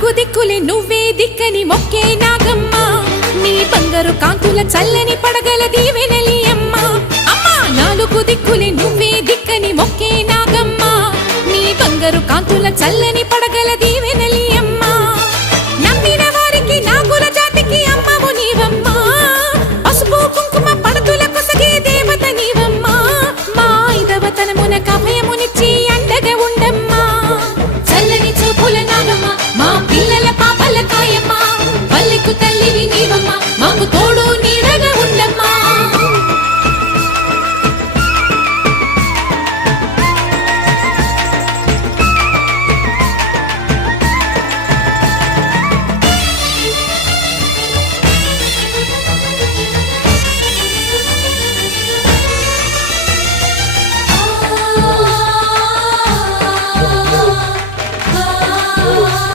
నాలుగు దిక్కులే నువ్వే దిక్కని మొక్కే నాగమ్మ నీ బంగారు కాంతుల చల్లని పడగల దీవెనలి అమ్మ అమ్మా నాలుగు దిక్కులే నువ్వే దిక్కని మొక్కే నాగమ్మ నీ బంగారు కాంతుల చల్లని పడగల